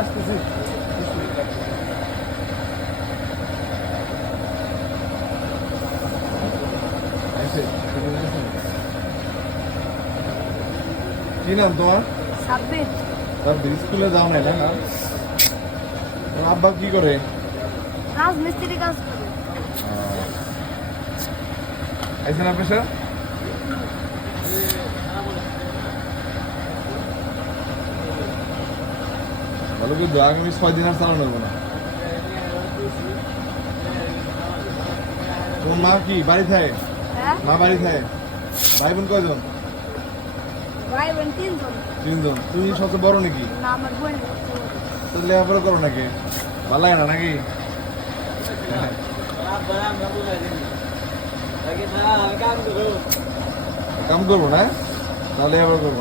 আসতেছি। কি নাম তোমার? সাব্বির। তারপর স্কুলে যাও নাই না? তোমার আব্বা কি করে? রাজমিস্ত্রি কাজ করে। আইসেন আপনার স্যার? ভালো কিন্তু আগামী 6 দিন আর চালানো হবে না। তোমার মা কি বাড়ি থাকে? হ্যাঁ? মা বাড়ি থাকে? ভাই বোন কয়জন? ভাই বোন 3 জন। 3 জন। তুমি সবচেয়ে বড় নাকি? না, আমার বোন। তো লেখাপড়া করো নাকি? ভালো লাগে না নাকি? কাম করবো না? তাহলে লেখাপড়া করবো।